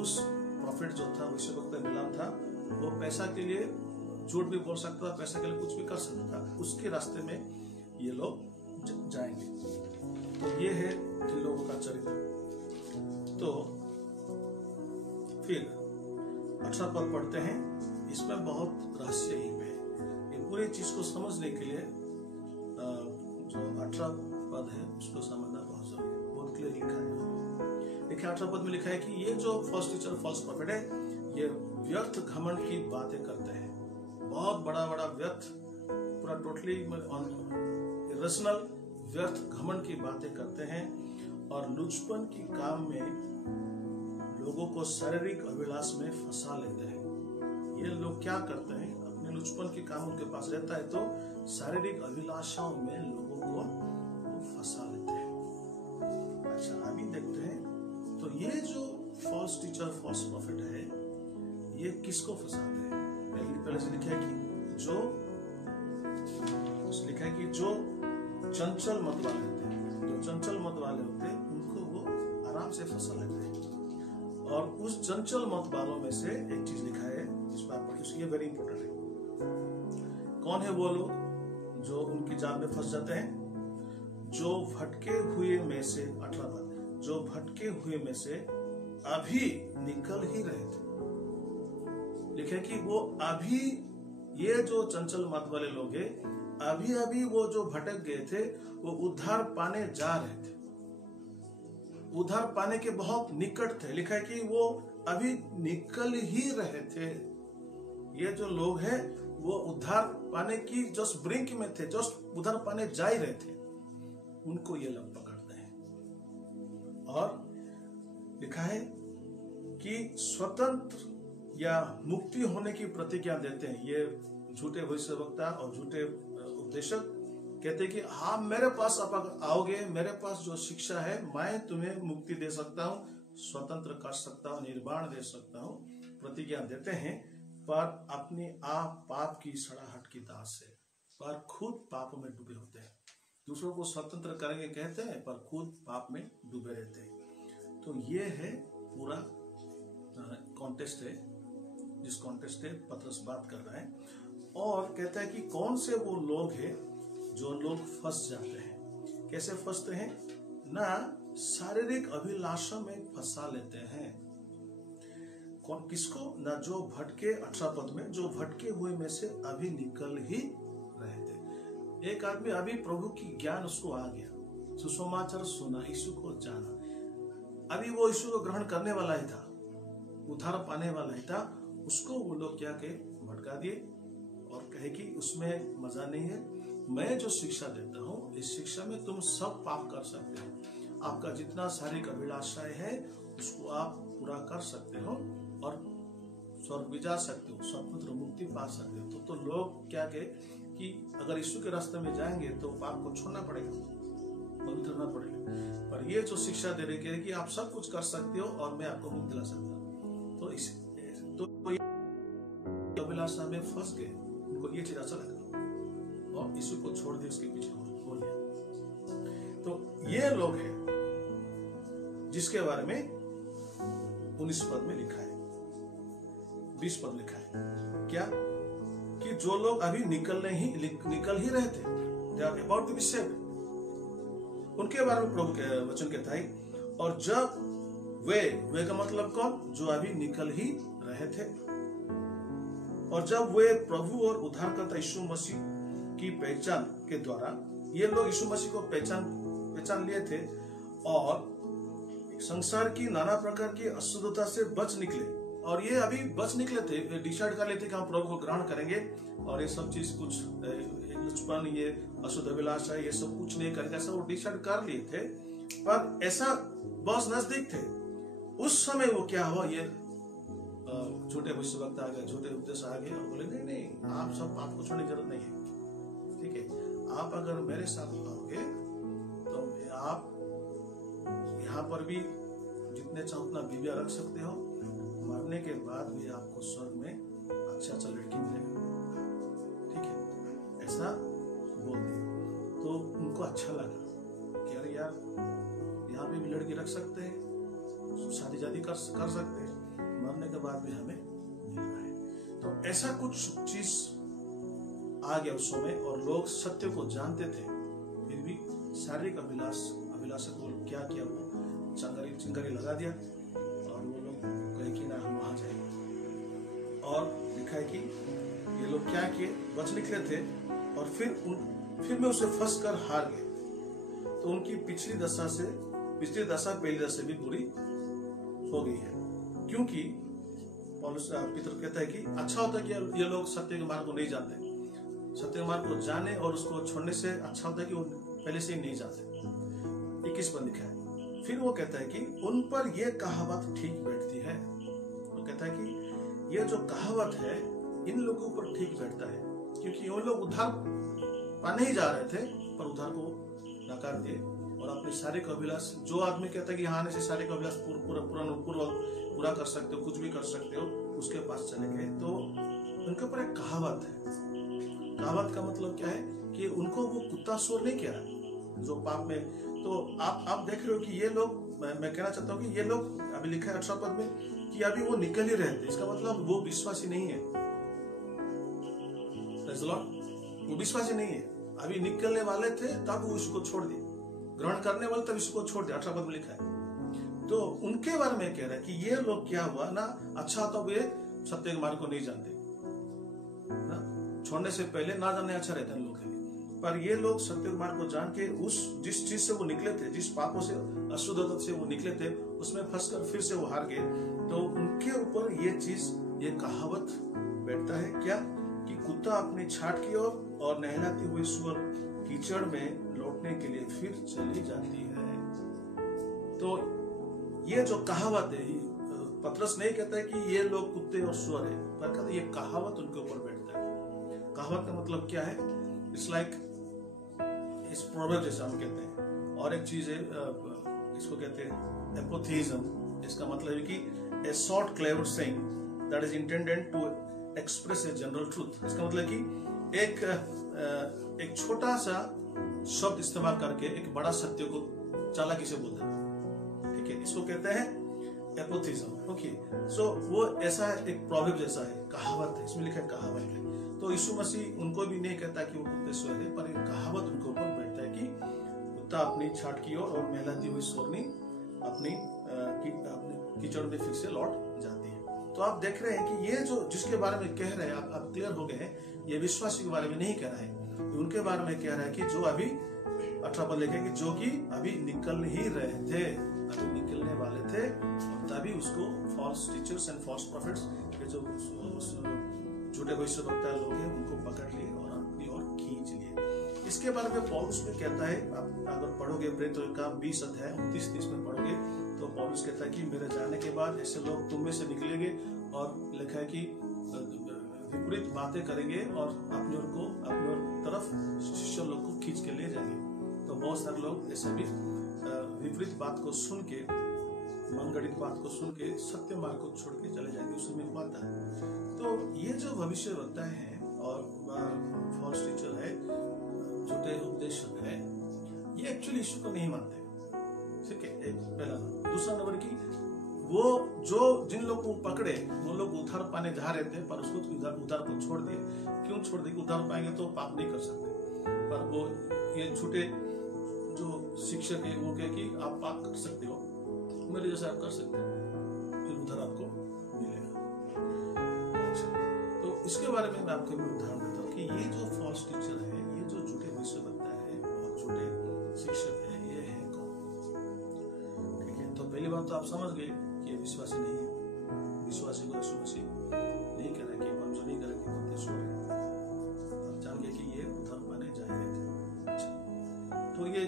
उस प्रॉफिट जो था, भविष्यवक्ता बिलाम था, वो पैसा के लिए झूठ भी बोल सकता था, पैसा के लिए कुछ भी कर सकता था। उसके रास्ते में ये लोग जाएंगे। तो ये है इन लोगों का चरित्र। तो फिर 18 पद पढ़ते हैं। इसमें बहुत रहस्य ही है। ये पूरी चीज को समझने के लिए जो 18 पद है उसको समझना बहुत जरूरी है। बहुत क्लियर लिखा है। देखिए 18 पद में लिखा है कि ये जो फॉल्स टीचर, फॉल्स प्रॉफिट है, ये व्यर्थ घमंड की बातें करते हैं। बहुत बड़ा बड़ा व्यर्थ, पूरा टोटली इरेशनल व्यर्थ घमंड की बातें करते हैं और लुचपन की काम में लोगों को शारीरिक अभिलाष में फंसा लेते हैं। ये लोग क्या करते हैं? अपने लुचपन की काम उनके पास रहता है तो शारीरिक अभिलाषाओं में लोगों को फंसा लेते हैं। अच्छा, अभी देखते हैं। तो ये जो फॉल्स टीचर, फॉल्स प्रॉफिट है, ये किसको फंसाते हैं? पहले से लिखा है कि जो चंचल मत वाले होते हैं, जो चंचल मत वाले होते हैं, उनको वो आराम से फंसा लेते हैं। और उस चंचल मत वालों में से एक चीज लिखा है, इस बात पर ये वेरी इंपॉर्टेंट है। कौन है वो लोग जो उनकी जाल में फंस जाते हैं? जो भटके हुए में से, 18 बात, जो भटके हुए में से अभी निकल ही रहे थे। लिखे कि वो अभी, ये जो चंचल मत वाले लोग हैं, अभी अभी वो जो भटक गए थे, वो उद्धार पाने जा रहे थे, उद्धार पाने के बहुत निकट थे। लिखा है कि वो अभी निकल ही रहे थे। ये जो लोग हैं वो उद्धार पाने की जस्ट ब्रिंक में थे, जस्ट उद्धार पाने जा ही रहे थे। उनको ये लोग पकड़ते हैं और लिखा है कि स्वतंत्र या मुक्ति होने की प्रतिज्ञा देते हैं। ये झूठे भविष्यवक्ता और झूठे उपदेशक कहते हैं कि हाँ, मेरे पास आप आओगे, मेरे पास जो शिक्षा है, मैं तुम्हें मुक्ति दे सकता हूँ, स्वतंत्र कर सकता हूँ, निर्वाण दे सकता हूँ, प्रतिज्ञा देते हैं। पर अपने आप पाप की सड़ाहट की दास से, पर खुद पाप में डूबे होते हैं। दूसरों को स्वतंत्र करेंगे कहते हैं, पर खुद पाप में डूबे रहते हैं। तो ये है पूरा कॉन्टेक्स्ट है, जिस कॉन्टेक्स्ट से पतरस बात कर रहा है। और कहता है कि कौन से वो लोग हैं जो लोग फंस जाते हैं। कैसे फंसते हैं? ना शारीरिक अभिलाषा में फंसा लेते हैं। कौन, किसको? ना जो भटके, 18 पद में, जो भटके हुए में से अभी निकल ही रहे थे। एक आदमी अभी प्रभु की ज्ञान उसको आ गया, सुसमाचार सुना, यीशु को जाना, अभी वो यीशु को ग्रहण करने वाला ही था, उद्धार पाने वाला ही था। उसको वो लोग क्या कहे? भटका दिए और कहे कि उसमें मजा नहीं है, मैं जो शिक्षा देता हूँ इस शिक्षा में तुम सब पाप कर सकते हो, आपका जितना शारीरिक अभिलाषाएं है उसको आप पूरा कर सकते हो और स्वर्ग भी जा सकते हो, स्वतंत्र मुक्ति पा सकते हो। तो लोग क्या कहे कि अगर यीशु के रास्ते में जाएंगे तो पाप को छोड़ना पड़ेगा, पवित्र होना पड़ेगा। पर ये जो शिक्षा दे रही है कि आप सब कुछ कर सकते हो और मैं आपको मुक्ति दिला सकता हूँ, तो इस अभिलाषा में फंस गए, उनको ये चीज अच्छा लगा और यीशु को छोड़ दिया, उसके पीछे हो लिया। तो ये लोग हैं जिसके बारे में 19 पद में लिखा है, 20 पद लिखा है क्या कि जो लोग अभी निकल ही रहे थे, they are about to be saved, उनके बारे में प्रभु के वचन कहता है। और जब वे का मतलब कौन, जो अभी निकल ही रहे थे, और जब वे प्रभु और उद्धारकर्ता यीशु मसीह की पहचान के द्वारा, ये लोग यीशु मसीह को पहचान लिए थे और संसार की नाना प्रकार की अशुद्धता से बच निकले। और ये अभी बच निकले थे, डिसाइड कर लेते कि हम प्रभु को ग्रहण करेंगे और ये सब चीज कुछ लुचपन, ये अशुद्ध अभिलाषा, ये सब कुछ नहीं करेंगे, ऐसा वो डिसाइड कर लिए थे। पर ऐसा बहुत नजदीक थे, उस समय वो क्या हुआ, ये छोटे भविष्यवक्ता आ गए, छोटे उपदेश आ गए और बोले नहीं आप सब पाप को छोड़ने की जरूरत नहीं है, ठीक है, आप अगर मेरे साथ आओगे तो आप यहाँ पर भी जितने चाहो उतना बीविया रख सकते हो, मरने के बाद भी आपको स्वर्ग में अच्छा लड़की मिलेगा, ठीक है, ऐसा बोल दिया। तो उनको अच्छा लगा कि अरे यार यहाँ पे भी लड़की रख सकते हैं, शादी जादी कर सकते हैं, मरने के बाद भी हमें मिल रहा है। तो ऐसा कुछ चीज आ गया उस समय और लोग सत्य को जानते थे, फिर भी शारीरिक अभिलाषा को क्या किया, वो चिंगारी लगा दिया और वो लोग कहे कि ना हम वहां जाएंगे। और लिखा है कि ये लोग क्या किए, बच निकले थे और फिर में उसे फंस कर हार गए। तो उनकी पिछली दशा पहली दशा से भी बुरी हो गई है, क्योंकि पौलुस पितर कहता है कि अच्छा होता है कि ये लोग सत्य के मार्ग को नहीं जानते, सत्य के मार्ग को जाने और उसको छोड़ने से अच्छा होता है कि वो पहले से ही नहीं जानते। 21 पर लिखा है, फिर वो कहता है कि उन पर यह कहावत ठीक बैठती है। वो कहता है कि ये जो कहावत है इन लोगों पर ठीक बैठता है, क्योंकि वो लोग उद्धार पाने ही जा रहे थे पर उद्धार को नकार दिए और अपने शारीरिक अभिलाष, जो आदमी कहता है कि यहाँ आने से शारीरिक अभिलाष पूरा कर सकते हो, कुछ भी कर सकते हो, उसके पास चले गए। तो उनके ऊपर एक कहावत है। कहावत का मतलब क्या है कि उनको वो कुत्ता शोर नहीं किया जो पाप में। तो आप देख रहे हो कि ये लोग, मैं कहना चाहता हूँ कि ये लोग, अभी लिखा है 18 पद में कि अभी वो निकल ही रहे थे, इसका मतलब वो विश्वासी नहीं है, वो विश्वासी नहीं है, अभी निकलने वाले थे तब वो उसको छोड़ दिए, ग्रहण करने वाले तब इसको छोड़ दिया। 18 पद में लिखा है। तो उनके बारे में कह रहा है कि ये लोग क्या हुआ ना, अच्छा तो वे सत्य के मार्ग को नहीं जानते ना, छोड़ने से पहले ना जानने अच्छा रहता है लोगों के लिए, पर ये लोग सत्य के मार्ग को जान के जिस चीज से वो निकले थे, जिस पापों से, अशुद्धता से वो निकले थे, उसमें फंसकर फिर से वो हार गए। तो उनके ऊपर ये चीज, ये कहावत बैठता है क्या कि कुत्ता अपनी छाट की ओर और नहलाती हुई सूअर कीचड़ में लौटने के लिए फिर चली जाती है। तो ये जो कहावत है, पतरस नहीं कहता है कि ये लोग कुत्ते और सूअर है, पर कहता है ये कहावत उनके ऊपर बैठता है। कहावत का मतलब क्या है, इट्स लाइक इस प्रोवर्ब जैसा हम कहते हैं। और एक चीज है, इसको कहते हैं एपोथिज्म। इसका मतलब है कि a short clever saying that is intended to express a general truth. इसका मतलब कि एक छोटा सा शब्द इस्तेमाल करके एक बड़ा सत्य को चालाकी से बोलते हैं, ठीक है, इसको कहते हैं एपोथिज्म। ओके, सो वो ऐसा एक प्रोवर्ब जैसा है, कहावत है, इसमें लिखा है कहावत है। तो यीशु मसीह उनको भी नहीं कहता कि वो कुत्ते सूअर है, पर एक कहावत उनके ऊपर बैठता है कि कुत्ता अपनी छाट की ओर और नहलाती हुई सूअरनी अपनी कीचड़ में फिर से लौट जाती है। तो आप देख रहे हैं कि ये जो जिसके बारे में कह रहे हैं, आप क्लियर हो गए हैं, ये विश्वासी के बारे में नहीं कह रहा है, उनके बारे में कह रहा है कि जो अभी 18 पद लिखे कि जो कि अभी निकल ही रहे थे, अभी निकलने वाले थे, तभी उसको false teachers and false prophets, ये जो झूठे भविष्यवक्ता लोग हैं, उनको पकड़ लिए और अपनी ओर खींच लिए। इसके बारे में पौलुस में कहता है, आप अगर पढ़ोगे प्रेरितों के काम 20 अध्याय 29-30 में पढ़ोगे तो पौलुस कहता है कि मेरे जाने के बाद ऐसे लोग तुम में से निकलेंगे और लिखा है कि विपरीत बातें करेंगे और अपने तरफ शिष्य लोग को खींच के ले जाएंगे। तो बहुत सारे लोग ऐसे भी विपरीत बात को सुन के, मनगढ़ंत बात को सुन के सत्य मार्ग को छोड़ के चले जाएंगे, उसमें हुआ था। तो ये जो भविष्यवक्ता है और फॉल्स टीचर है, झूठे उपदेशक है, ये एक्चुअली यीशु को नहीं मानते। ठीक है, एक पहला। दूसरा नंबर की वो जो जिन लोग को पकड़े वो लोग उधार पाने जा रहे थे पर उसको उधार को छोड़ दिए। क्यों छोड़ दिए? उधार पाएंगे तो पाप नहीं कर सकते, पर वो ये झूठे जो शिक्षक है वो कहे कि आप पाप कर सकते हो, मेरे जैसे आप कर सकते हो, फिर उधार आपको मिलेगा। अच्छा, तो इसके बारे में मैं आपको उदाहरण देता हूँ कि ये जो फॉल्स टीचर है, ये जो झूठे भविष्यवक्ता है और झूठे शिक्षक है, ये है कौन? ठीक है, तो पहली बात तो आप समझ गए कि ये विश्वासी नहीं है। विश्वासी को यीशु मसीह नहीं कह रहे कि मंजूर नहीं करेंगे, उपदेश हो रहे। आप जान गए कि ये उधार पाने जा रहे थे। अच्छा, तो ये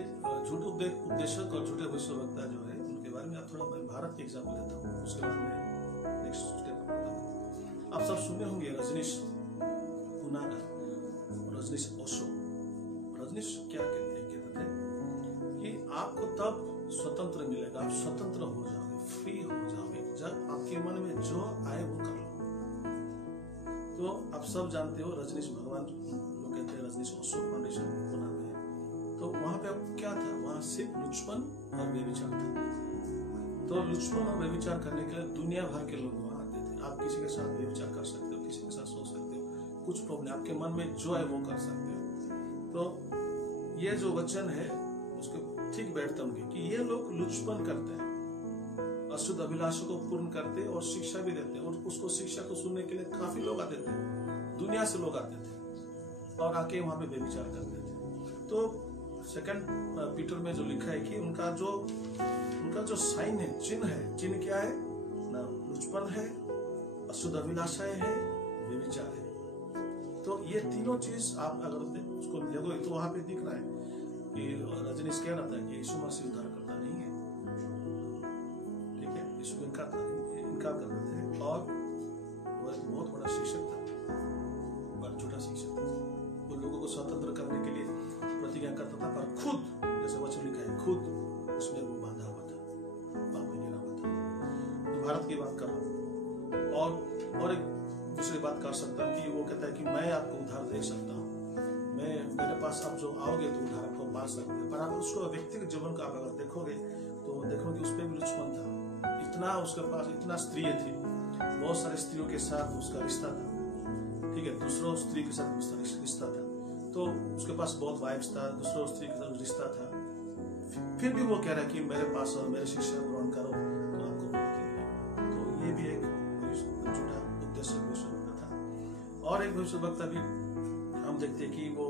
झूठे उपदेशक और झूठे भविष्यवक्ता जो है उनके बारे में आप थोड़ा मैं भारत के एग्जाम्पल देता हूँ, उसके बाद में नेक्स्ट स्टेप बताऊँ। आप सब सुने होंगे रजनीश पुनागा, रजनीश ओशो। रजनीश क्या कहते थे कि आपको तब स्वतंत्र मिलेगा, आप स्वतंत्र हो जाओगे, फ्री हो जाओगे, जब आपके मन में जो आए वो कर लो। तो आप सब जानते हो रजनीश भगवान लोग कहते हैं रजनीश ओशो फाउंडेशन बनाते हैं। तो वहां पे क्या था? वहां सिर्फ लुचपन और व्यभिचार था। तो लुचपन और व्यभिचार करने के लिए दुनिया भर के लोग वहां आते थे। आप किसी के साथ व्यभिचार कर सकते हो, किसी के साथ सो सकते हो, कुछ प्रॉब्लम आपके मन में जो है वो कर सकते हो। तो ये जो वचन है उसके ठीक बैठता हूँ कि ये लोग लुचपन करते हैं, अशुद्ध अभिलाषों को पूर्ण करते और शिक्षा भी देते, और उसको शिक्षा को सुनने के लिए काफी लोग आते थे, दुनिया से लोग आते थे और आके वहां पे व्यभिचार करते थे। तो सेकंड पीटर में जो लिखा है कि उनका जो साइन है, चिन्ह है, चिन्ह क्या है ना? लुचपन है, अशुद्ध अभिलाषाएं है, व्यभिचार है। तो ये तीनों चीज आप अगर उसको देखोगे तो वहां पे दिख रहा है कि रजनीश कह रहा था कि यीशु मसीह उद्धार करता नहीं है। ठीक है, यीशु इनकार करते थे और वो एक बहुत बड़ा शिक्षक था, पर झूठा शिक्षक था। वो लोगों को स्वतंत्र करने के लिए प्रतिज्ञा करता था, पर खुद जैसे वचन लिखा है, खुद उसमें वो बांधा हुआ था, पाप में गिरा हुआ था। तो भारत की बात कर रहा हूँ और एक दूसरी बात कर सकता हूँ कि वो कहता है कि मैं आपको उधार दे सकता हूँ, मैं मेरे पास आप जो आओगे तो उधार आपको पा सकते हैं। पर आप उसको व्यक्तिगत जीवन का आप अगर देखोगे तो देखोगे उस पर भी लुचपन था। इतना उसके पास इतना स्त्री थी, बहुत सारे स्त्रियों के साथ उसका रिश्ता था। ठीक है, दूसरों स्त्री के साथ उसका रिश्ता था, तो उसके पास बहुत वाइफ्स था, दूसरों स्त्री के साथ रिश्ता था। फिर भी वो कह रहा है कि मेरे पास और मेरे शिक्षा ग्रहण करो तो आपको मिलेगा। तो ये भी एक झूठा उद्देश्य भविष्यवक्ता था। और एक भविष्यवक्ता भी हम देखते हैं कि वो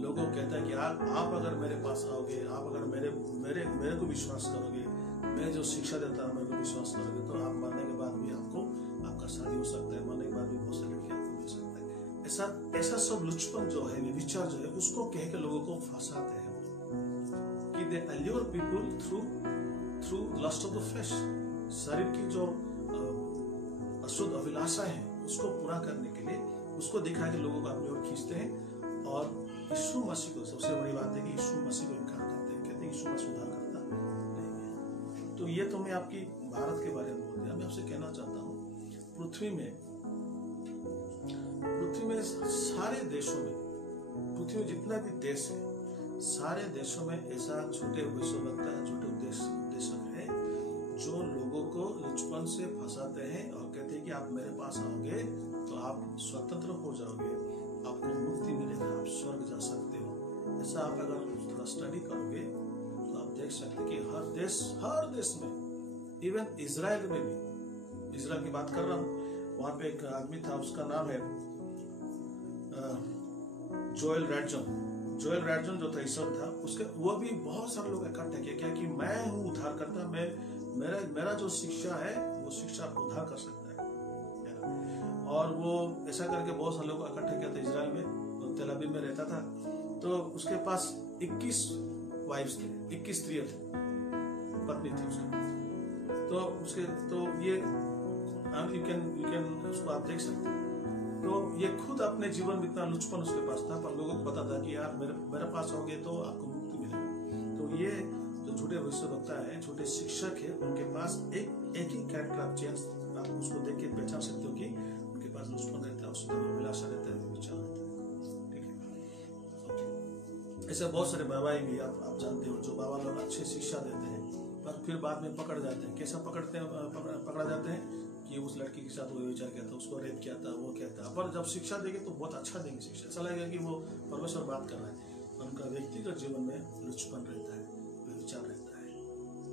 लोगों को कहता है कि आप अगर मेरे पास आओगे, आप अगर मेरे को विश्वास करोगे, मैं जो शिक्षा देता हूँ मेरे को विश्वास करोगे, तो आप मरने के बाद भी आपका शादी हो सकता है, मरने के बाद भी बहुत सारी लड़की आपको मिल सकता है। ऐसा सब लुचपन जो है, विचार जो है, उसको कह के लोगों को फंसाते हैं कि they allure people through lust of the flesh. शरीर की जो अशुद्ध अभिलाषा है उसको पूरा करने के लिए उसको दिखा के लोगों को अपनी ओर खींचते हैं। और यीशु मसीह को, सबसे बड़ी बात है कि यीशु मसीह को इनकार करते हैं, कहते हैं यीशु मसीह उद्धार करता नहीं है। तो ये तो मैं आपकी भारत के बारे में बोल दिया। मैं आपसे कहना चाहता हूँ पृथ्वी में सारे देशों में, पृथ्वी में जितना भी देश है, सारे देशों में ऐसा झूठे भविष्यवक्ता, झूठे उपदेशक है जो लोगों को लुचपन से फंसाते हैं और कहते हैं कि आप मेरे पास आओगे तो आप स्वतंत्र हो जाओगे, आपको मुक्ति मिलेगा, आप स्वर्ग जा सकते हो। ऐसा आप अगर थोड़ा स्टडी करोगे तो आप देख सकते कि हर देश में, इवन इजराइल में भी, इजराइल की बात कर रहा हूँ, वहां पे एक आदमी था, उसका नाम है जोएल रैडजन जो था ईश्वर था, उसके वो भी बहुत सारे लोग इकट्ठा किया क्या कि मैं हूँ उद्धार करता, मेरा जो शिक्षा है वो शिक्षा आपको उद्धार कर सकता है। और वो ऐसा करके बहुत सारे लोग इकट्ठा किया था इजराइल में, तो तेल अवीव में रहता था। तो उसके पास 21 वाइफ्स थे, 21 स्त्रियां थे, पत्नी थी उसकी। तो उसके तो ये यू कैन उसको आप देख सकते हैं। तो ये खुद अपने जीवन में इतना लुचपन उसके पास था, पर लोगों को पता था कि यार मेरे पास आओगे तो आपको मुक्ति मिलेगा। तो ये जो झूठे भविष्यवक्ता है, झूठे शिक्षक है, उनके पास एक ही कैरेक्टर आप चेंज आप उसको देख के पहचान सकते हो कि उनके पास लुचपन रहता है, उसमें अभिलाषा रहता है, विचार रहता है। ठीक है, ऐसे बहुत सारे बाबा भी आप जानते हो, जो बाबा लोग अच्छे शिक्षा देते हैं पर फिर बाद में पकड़ जाते हैं। कैसा पकड़ा जाते हैं कि उस लड़की के साथ वो विचार किया था, उसको रेप किया था, वो क्या था। पर जब शिक्षा देंगे तो बहुत अच्छा देंगे शिक्षा, ऐसा लगेगा कि वो परमेश्वर बात कर रहा है, पर उनका व्यक्तिगत जीवन में लुचपन रहता है, विचार रहता है।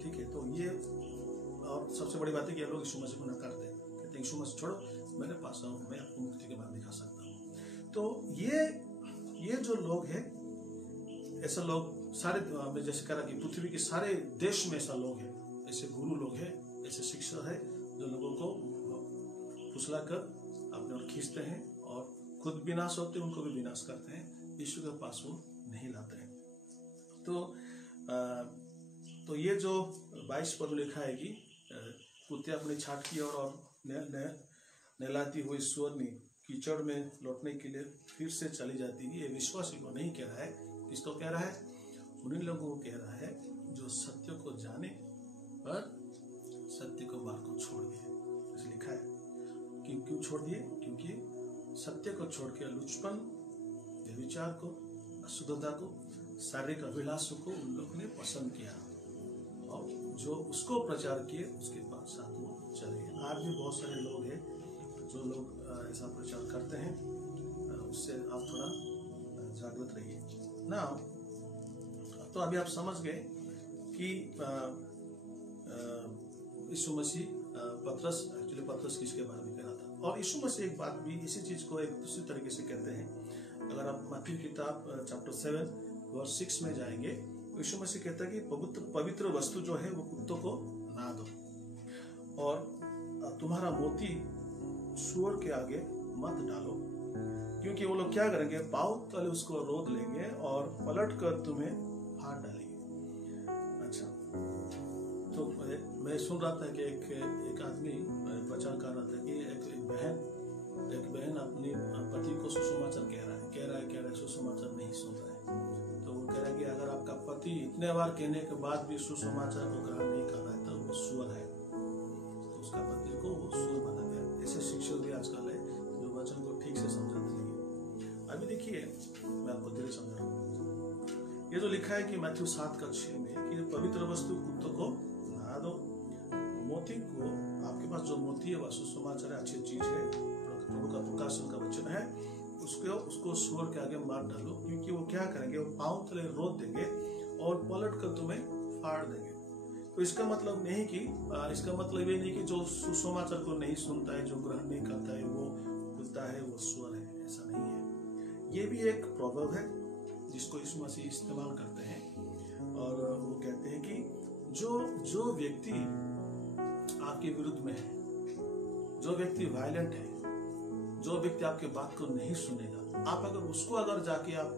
ठीक है, तो ये और सबसे बड़ी बात है कि ये लोग यीशु मसीह को नकारते हैं, कहते हैं यीशु मसीह छोड़ो, मेरे पास आओ, मैं आपको मुक्ति के बाद दिखा सकता हूँ। तो ये जो लोग हैं, ऐसे लोग सारे, मैं जैसे कह रहा कि पृथ्वी के सारे देश में ऐसा लोग हैं, ऐसे गुरु लोग हैं, ऐसे शिक्षक है जो लोगों को फुसला कर अपने ओर खींचते हैं और खुद विनाश होते हैं, उनको भी विनाश करते हैं, यीशु के पास वो नहीं लाते हैं। तो ये जो 22 पद लिखा है कि कुत्ते अपनी छाट की और नहलाती हुई सुअरनी कीचड़ में लौटने के लिए फिर से चली जाती है, ये विश्वासी को नहीं कह रहा है। किसको कह रहा है? उन्हीं लोगों को कह रहा है जो सत्य को जाने पर सत्य को मार्ग को छोड़ दिए। ऐसे लिखा है। क्यों छोड़ दिए? क्योंकि सत्य को छोड़ के लुचपन, व्यभिचार को, अशुद्धता को, शारीरिक अभिलाषों को उन लोगों ने पसंद किया और जो उसको प्रचार किए उसके साथ वो चले गए। आज भी बहुत सारे लोग हैं जो लोग ऐसा प्रचार करते हैं, उससे आप थोड़ा जागृत रहिए ना। तो अभी आप समझ गए कि यीशु मसीह पतरस किसके बारे में कह रहा था। और यीशु मसीह एक बात भी इसी चीज को एक दूसरी तरीके से कहते हैं। अगर आप मत्ती किताब चैप्टर 7 वर्स 6 में जाएंगे, यीशु मसीह कहता है कि पवित्र वस्तु जो है वो कुत्तों को ना दो, और तुम्हारा मोती सूअर के आगे मत डालो, क्योंकि वो लोग क्या करेंगे, पांव तले उसको रोद लेंगे और पलट कर तुम्हें फाड़ डालेंगे। अच्छा, तो मैं सुन रहा था कि एक आदमी प्रचार कर रहा था कि एक बहन अपने पति को सुसमाचार कह रहा है सुसमाचार नहीं सुन रहा है। तो वो कह रहा है कि अगर आपका पति इतने बार कहने के बाद भी सुसमाचार को ग्रहण नहीं कर रहा है तो वो सुअर है, तो उसका पति को वो सुअर बना दिया। ऐसे शिक्षक भी आजकल है जो वचन को ठीक से समझाते नहीं है। अभी देखिए, मैं आपको धीरे समझा रहा हूँ। ये जो लिखा है कि मैथ्यू 7:6 में कि पवित्र वस्तु कुत्तों को ना दो, मोती को, आपके पास जो मोती है वह सुसमाचार है, अच्छी चीज है, प्रभु का प्रकाशन का वचन है, उसको सूअर के आगे मार डालो, क्योंकि वो क्या करेंगे, वो पांव तले रोद देंगे और पलट कर तुम्हें फाड़ देंगे। तो इसका मतलब नहीं कि ये नहीं कि जो सुसमाचार को नहीं सुनता है, जो ग्रहण नहीं करता है, वो कुत्ता है, वो सूअर है, ऐसा नहीं है। ये भी एक प्रॉवर्ब है जिसको यीशु मसीह इस्तेमाल करते हैं, और वो कहते हैं कि जो व्यक्ति आपके विरुद्ध में है, जो व्यक्ति वायलेंट है, जो व्यक्ति आपके बात को नहीं सुनेगा, आप अगर उसको अगर जाके आप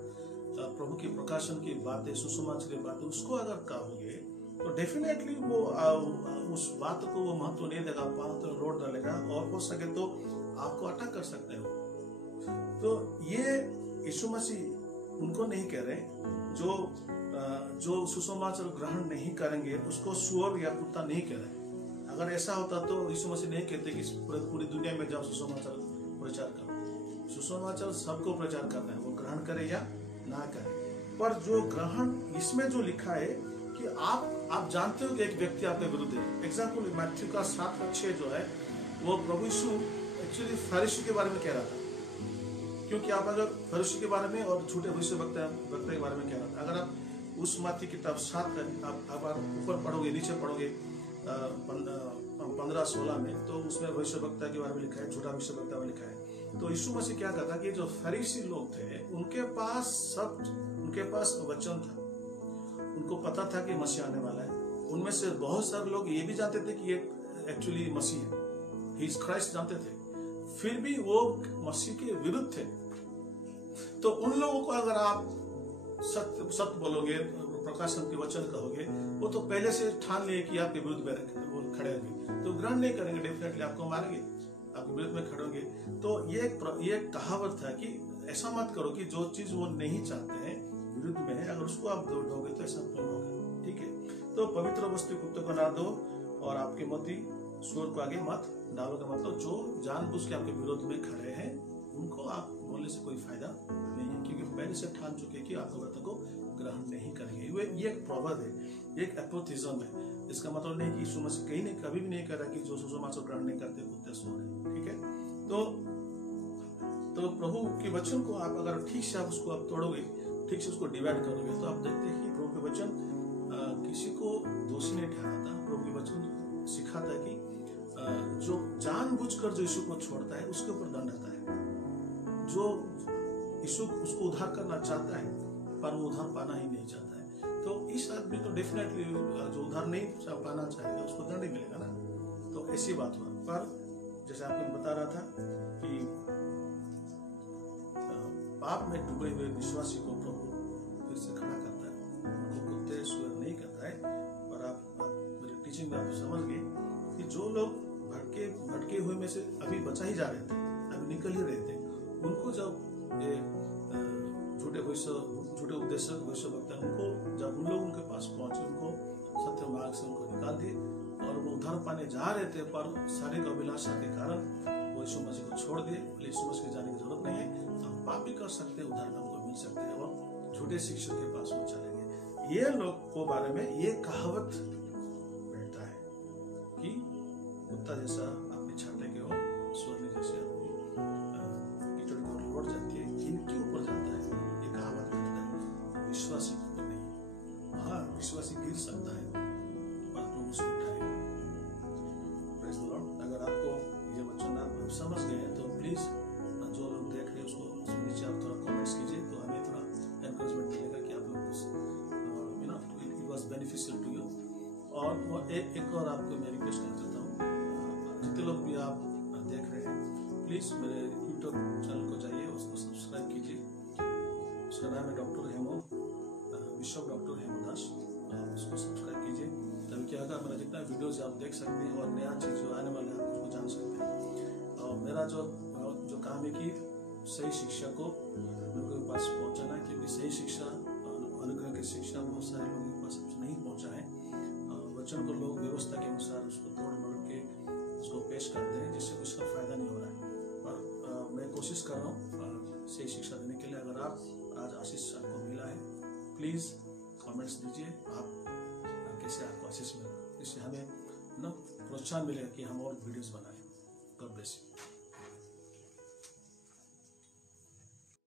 प्रभु के प्रकाशन की बातें, सुसमाचार की बातें उसको अगर कहोगे तो डेफिनेटली वो उस बात को वो महत्व नहीं देगा, पांव तो रोड डालेगा और हो सके तो आपको अटैक कर सकते हो। तो ये यीशु मसीह उनको नहीं कह रहे जो सुसमाचार ग्रहण नहीं करेंगे उसको सुअर या कुत्ता नहीं कह रहे। अगर ऐसा होता तो यीशु मसीह नहीं कहते कि पूरी दुनिया में जाओ सुसमाचार प्रचार करो। सुसमाचार सबको प्रचार करना है, वो ग्रहण करे या ना करे। पर जो ग्रहण, इसमें जो लिखा है कि आप जानते हो कि एक व्यक्ति आपके विरुद्ध है। एग्जाम्पल मैथ्यू का 7:6 जो है वो प्रभु यीशु एक्चुअली फरीसी के बारे में कह रहा था, क्योंकि आप अगर फरीसी के बारे में और झूठे भविष्यवक्ता के बारे में कह रहा था। अगर आप उस मत्ती किताब 7 आप ऊपर पढ़ोगे, नीचे पढ़ोगे 15-16 में, तो उसमें भविष्यवक्ता के बारे में लिखा है, झूठा भविष्यवक्ता में लिखा है। तो यीशु मसीह क्या कहता कि जो फरीसी लोग थे उनके पास वचन था, उनको पता था कि मसीह आने वाला है। उनमें से बहुत सारे लोग ये भी जानते थे कि ये एक्चुअली मसीह है, ही इज क्राइस्ट जानते थे, फिर भी वो मसीह के विरुद्ध थे। तो उन लोगों को अगर आप सत्य बोलोगे, प्रकाशन के वचन कहोगे, वो तो पहले से ठान लिए कि आपके विरुद्ध में वो खड़े होंगे, तो ग्रहण नहीं करेंगे, डेफिनेटली आपको मारेंगे, आपके विरुद्ध में खड़े होंगे। तो ये एक कहावत है कि ऐसा मत करो कि जो चीज वो नहीं चाहते हैं, विरुद्ध में है, अगर उसको आप दोगे तो ऐसा क्यों होगा, ठीक है। तो पवित्र वस्तु कुत्ते को ना दो और आपके मोती सुअर को आगे मत डालो का मतलब जो जानबूझ के आपके विरोध में खड़े हैं उनको आप बोलने से कोई फायदा नहीं है, क्योंकि पहले से ठान चुके कि आपके वचन को ग्रहण नहीं करेंगे। ये एक प्रॉवर्ब है, एक एपोथिज्म है। इसका मतलब नहीं कि यीशु मसीह कहीं नहीं, कभी भी नहीं कह रहा कि जो सुसमाचार ग्रहण नहीं करते कुत्ते सुअर है, ठीक है। तो प्रभु के वचन को आप अगर ठीक से आप उसको आप तोड़ोगे, ठीक से उसको डिवाइड करोगे, तो आप देखते हैं कि प्रभु के वचन किसी को दोषी नहीं ठहराता। प्रभु के वचन सिखाता है कि जो जानबूझकर जो यीशु को छोड़ता है उसके ऊपर दंड आता है। जो यीशु उसको उद्धार करना चाहता है पर वो उद्धार पाना ही नहीं चाहता है, तो इस आदमी तो डेफिनेटली जो उद्धार नहीं पाना चाहेगा उसको दंड ही मिलेगा ना। तो ऐसी बात हुआ। पर जैसे आपको बता रहा था कि पाप में डूबे हुए विश्वासी को प्रभु फिर से खड़ा करता है, उनको कुत्ते सुअर नहीं करता है। पर आप मेरी टीचिंग में आप समझ गए कि जो लोग भटके हुए में से अभी बचा ही जा रहे थे, अभी निकल ही रहे थे, उनको जब झूठे उद्देश्य भविष्यवक्ता उनको जब उन लोग उनके पास पहुंचे, उनको सत्य मार्ग से उनको निकाल दिए और वो उद्धार पाने जा रहे थे, पर शारीरिक अभिलाषा के कारण वो यीशु मसीह को छोड़ दिए। यीशु मसीह के जाने की जरूरत नहीं है, हम पाप भी कर सकते हैं, उद्धार हमको मिल सकते हैं, और झूठे शिक्षक के पास वो चलेंगे। ये लोग को बारे में ये कहावत बैठता है कि कुत्ता जैसा अपने छाते के हो, सोने जैसे कीचड़ की ओर लौट जाती है, इनके ऊपर जाता है। ये कहावत बैठता है, विश्वासी के ऊपर नहीं। हाँ, विश्वासी गिर सकता है पर तुम उसको उठाएगा। Praise the Lord. अगर आपको ये वचन आप समझ गए हैं तो प्लीज जो लोग देख रहे हैं उसको नीचे आप थोड़ा कमेंट्स कीजिए, तो हमें थोड़ा एनकरेजमेंट मिलेगा कि आप लोग it was beneficial to you. और एक और आपको मैं रिक्वेस्ट करना चाहता हूँ, जितने लोग भी आप देख रहे हैं प्लीज मेरे यूट्यूब चैनल को जाइए, उसको सब्सक्राइब कीजिए। उसका नाम है डॉक्टर हेमो, बिशप डॉक्टर हेमोदास। उसको सब्सक्राइब कीजिए, तभी क्या होगा मेरा जितना वीडियोज आप देख सकते हैं और नया चीज जो आने वाला है आप उसको जान सकते हैं। और मेरा जो काम है कि सही शिक्षा को लोगों के पास पहुंचाना, क्योंकि सही शिक्षा अनुग्रह की शिक्षा बहुत सारे लोगों के पास नहीं पहुंचा है। वचन को लोग व्यवस्था के अनुसार उसको तोड़ मोड़ के उसको पेश करते हैं, जिससे उसका फायदा नहीं हो रहा है। पर मैं कोशिश कर रहा हूँ सही शिक्षा देने के लिए। अगर आप आज आशीष आपको मिला है, प्लीज कमेंट्स दीजिए आप कैसे आपको आशीष मिला, इससे हमें प्रोत्साहन मिलेगा कि हम और वीडियोस बनाएं। God bless you.